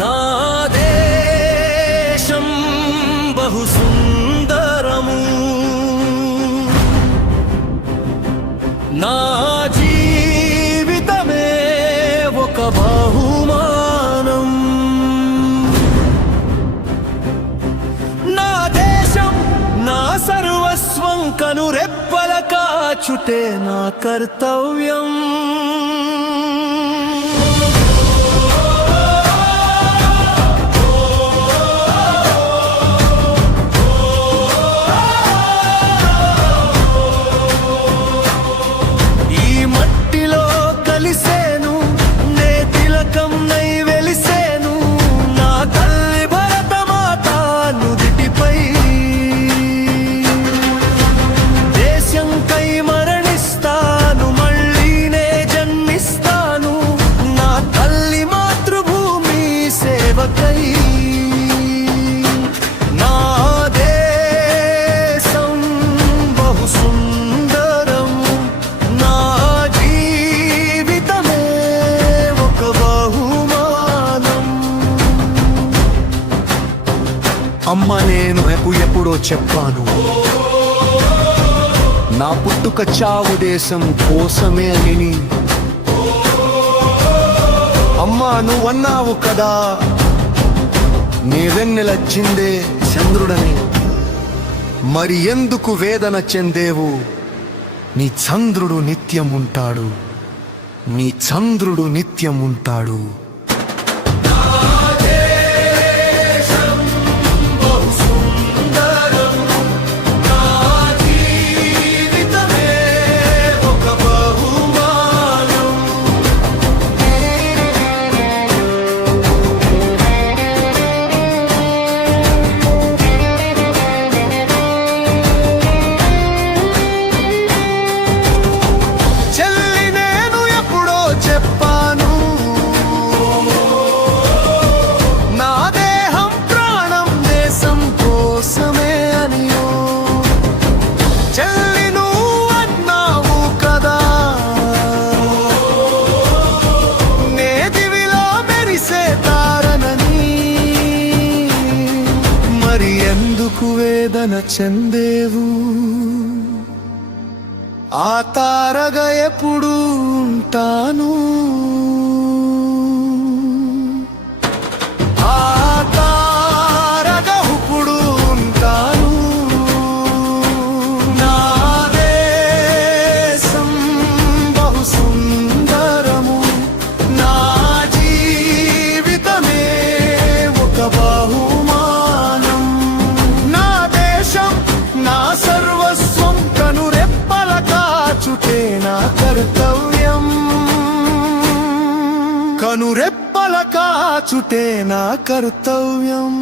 నా దేశం బహు సుందరము, నా జీవితమే ఒక బహుమానం. నా దేశం నా సర్వస్వం, కనురెప్పల కాచుటే నా కర్తవ్యం. అమ్మ, నేను ఎప్పుడో చెప్పాను, నా పుట్టుక చావు దేశం కోసమే అని. అమ్మా, నువ్వన్నావు కదా, నీ వెన్నెలచ్చిందే చంద్రుడని. మరి ఎందుకు వేదన చెందేవు? నీ చంద్రుడు నిత్యం ఉంటాడు, నీ చంద్రుడు నిత్యం ఉంటాడు. వేదన చెందేవు? ఆ తారగా ఎప్పుడు ఉంటాను, ఆ తారగా ఇప్పుడు ఉంటాను. నా దేశం బహు సుందరము, నా జీవితమే ఒక బహుమానం. నా సర్వస్వం, కనురెప్పల కాచుటే నా కర్తవ్యం. కనురెప్పల కాచుటే నా కర్తవ్యం.